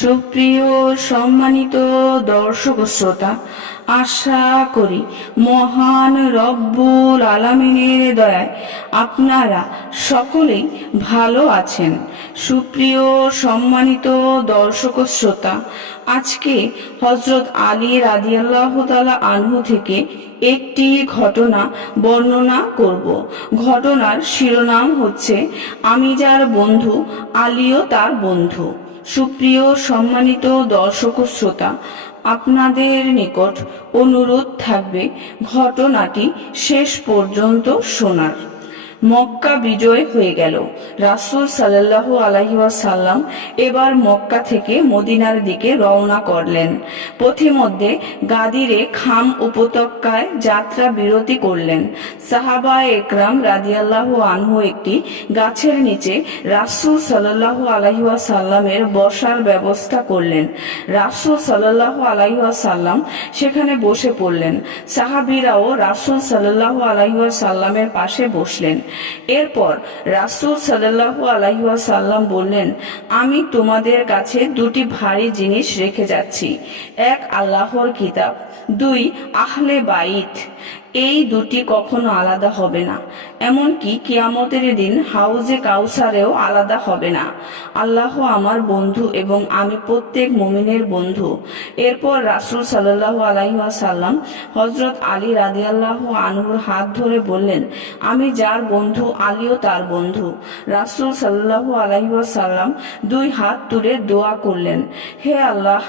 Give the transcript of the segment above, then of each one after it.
সুপ্রিয় সম্মানিত দর্শক শ্রোতা, আশা করি মহান রব্বুল আলামিনের দয়ায় আপনারা সকলেই ভালো আছেন। সুপ্রিয় সম্মানিত দর্শক শ্রোতা, আজকে হজরত আলী রাদিয়াল্লাহ তালা আনহু থেকে একটি ঘটনা বর্ণনা করব। ঘটনার শিরোনাম হচ্ছে, আমি যার বন্ধু, আলীও তার বন্ধু। সুপ্রিয় সম্মানিত দর্শক শ্রোতা আপনাদের নিকট অনুরোধ থাকবে ঘটনাটি শেষ পর্যন্ত শোনার। মক্কা বিজয় হয়ে গেল। রাসুল সাল্লাল্লাহু আলাইহি ওয়াসাল্লাম এবার মক্কা থেকে মদিনার দিকে রওনা করলেন। পথিমধ্যে গাদিরে খাম উপত্যকায় যাত্রা বিরতি করলেন। সাহাবা একরাম রাদিয়াল্লাহু আনহু একটি গাছের নিচে রাসূল সাল্লাল্লাহু আলাইহি ওয়াসাল্লামের বসার ব্যবস্থা করলেন। রাসূল সাল্লাল্লাহু আলাইহি ওয়াসাল্লাম সেখানে বসে পড়লেন। সাহাবিরাও রাসুল সাল্লাল্লাহু আলাইহি ওয়াসাল্লামের পাশে বসলেন। এরপর রাসুল সাল্লাল্লাহু আলাইহি ওয়াসাল্লাম বললেন, আমি তোমাদের কাছে দুটি ভারী জিনিস রেখে যাচ্ছি। এক আল্লাহর কিতাব, দুই আহলে বাইত। এই দুটি কখনো আলাদা হবে না। এমনকি কিয়ামতের দিন হাউজে কাউসারেও আলাদা হবে না। আল্লাহ আমার বন্ধু এবং আমি প্রত্যেক মুমিনের বন্ধু। এরপর রাসূল সাল্লাল্লাহু আলাইহি ওয়াসাল্লাম হযরত আলী রাদিয়াল্লাহু আনহুর হাত ধরে বললেন, আমি যার বন্ধু, আলীও তার বন্ধু। রাসূল সাল্লাল্লাহু আলাইহি ওয়াসাল্লাম দুই হাত তুলে দোয়া করলেন, হে আল্লাহ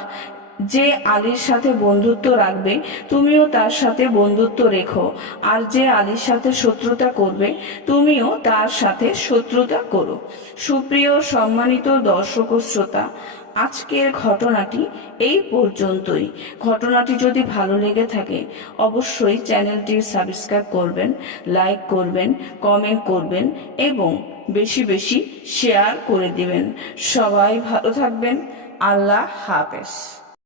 যে আলীর সাথে বন্ধুত্ব রাখবে, তুমিও তার সাথে বন্ধুত্ব রেখো। আর যে আলীর সাথে শত্রুতা করবে, তুমিও তার সাথে শত্রুতা করো। সুপ্রিয় সম্মানিত দর্শক শ্রোতা, আজকের ঘটনাটি এই পর্যন্তই। ঘটনাটি যদি ভালো লেগে থাকে, অবশ্যই চ্যানেলটি সাবস্ক্রাইব করবেন, লাইক করবেন, কমেন্ট করবেন এবং বেশি বেশি শেয়ার করে দিবেন। সবাই ভালো থাকবেন। আল্লাহ হাফেজ।